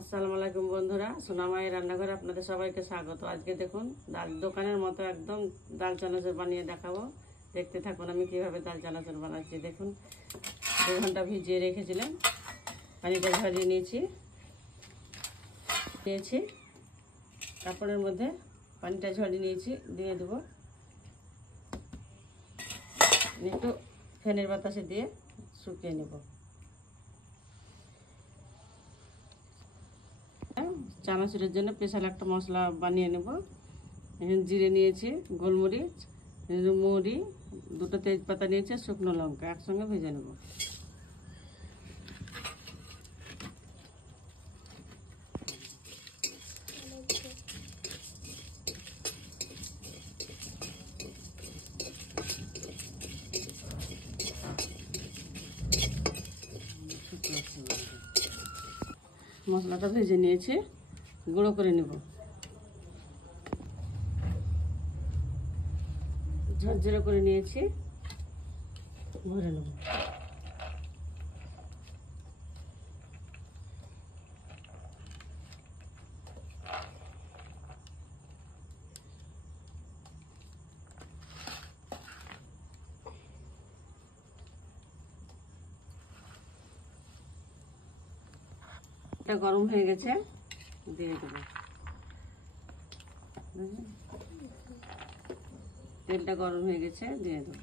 আসসালামু আলাইকুম বন্ধুরা, সোনামায়ের রান্নাঘরে আপনাদের সবাইকে স্বাগত। আজকে দেখুন দোকানের মতো একদম ডাল চানাচুর বানিয়ে দেখাবো। দেখতে থাকুন আমি কিভাবে ডাল চানাচুর বানাচ্ছি। দেখুন 2 ঘন্টা ভিজিয়ে রেখেছিলাম, পানিটা ঝরিয়ে নিয়েছি। কাপড়ের মধ্যে পানিটা ঝরিয়ে নিয়েছি, দিয়ে দেবো। একটু ফ্যানের বাতাসে দিয়ে শুকিয়ে নেব। চানাচুরের জন্য স্পেশাল একটা মশলা বানিয়ে নেব। জিরে নিয়েছি, গোলমরিচ, মৌরি, 2টো তেজপাতা নিয়েছি, শুকনো লঙ্কা একসঙ্গে ভেজে নেব। মশলাটা ভেজে নিয়েছি, গুঁড়ো করে নেব। ঝরঝরে করে নিয়েছি, ভরে নেব। এটা গরম হয়ে গেছে, দিয়ে দেবো। তেলটা গরম হয়ে গেছে, দিয়ে দেবো।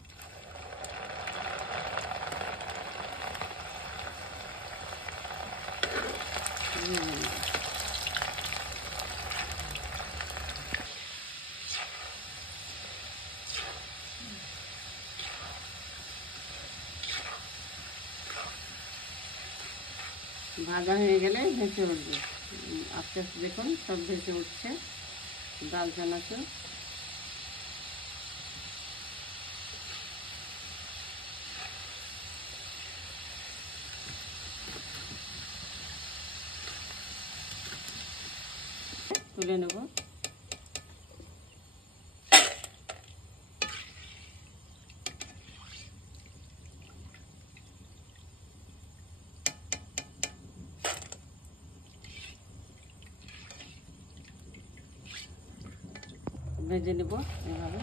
ভাজা হয়ে গেলে ভেসে উঠবে। আস্তে আস্তে দেখুন সব ভেসে উঠছে ডাল চানাচুর। তুলে নেব। ভেজে নেব এভাবে।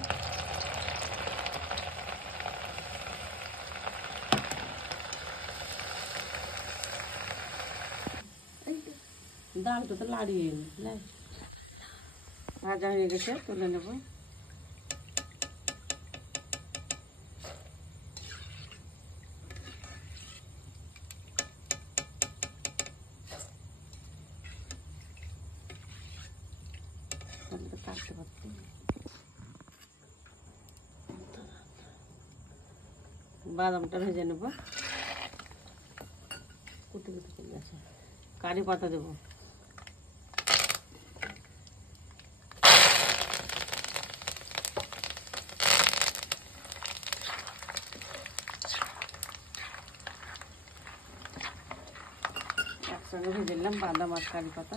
ডালটা তো লাড়িয়ে নি, ভাজা হয়ে গেছে, তুলে নেব। কাটতে পারতে বাদামটা ভেজে নেব। কুটি কুটি চলে গেছে। কারি পাতা দেবো। একসঙ্গে ভেজে নিলাম বাদাম আর কারি পাতা।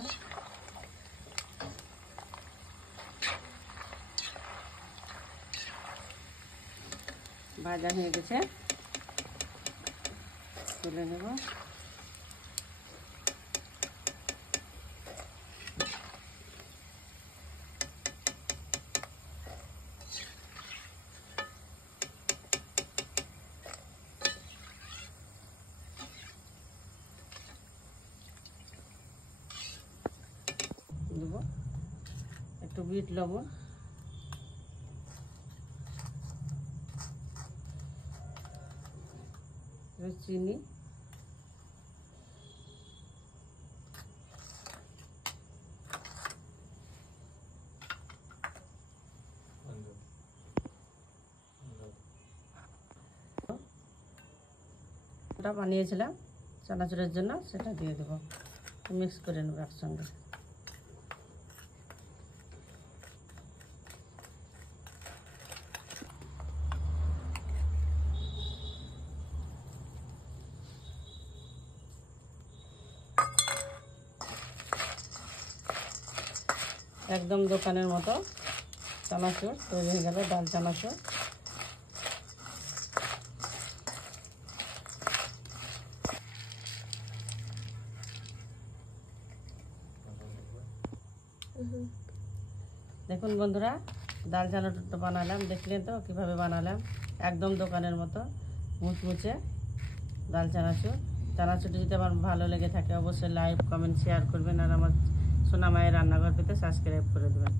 ভাজা হয়ে গেছে, তুলে নেব। দেবো একটু বিট লবণ, চিনি, ওটা বানিয়েছিলাম চানাচুরের জন্য, সেটা দিয়ে দেবো। মিক্স করে নেবো একসঙ্গে। একদম দোকানের মতো চানাচুর তৈরি হয়ে গেল, ডাল চানাচুর। দেখুন বন্ধুরা, ডাল চানাচুরটা বানালাম, দেখলেন তো কিভাবে বানালাম, একদম দোকানের মতো মুচমুচে ডাল চানাচুর। চানাচুরটি যদি আমার ভালো লেগে থাকে অবশ্যই লাইক, কমেন্ট, শেয়ার করবেন, আর আমার সোনা মায়ের রান্নাঘর পেতে সাবস্ক্রাইব করে দেবেন।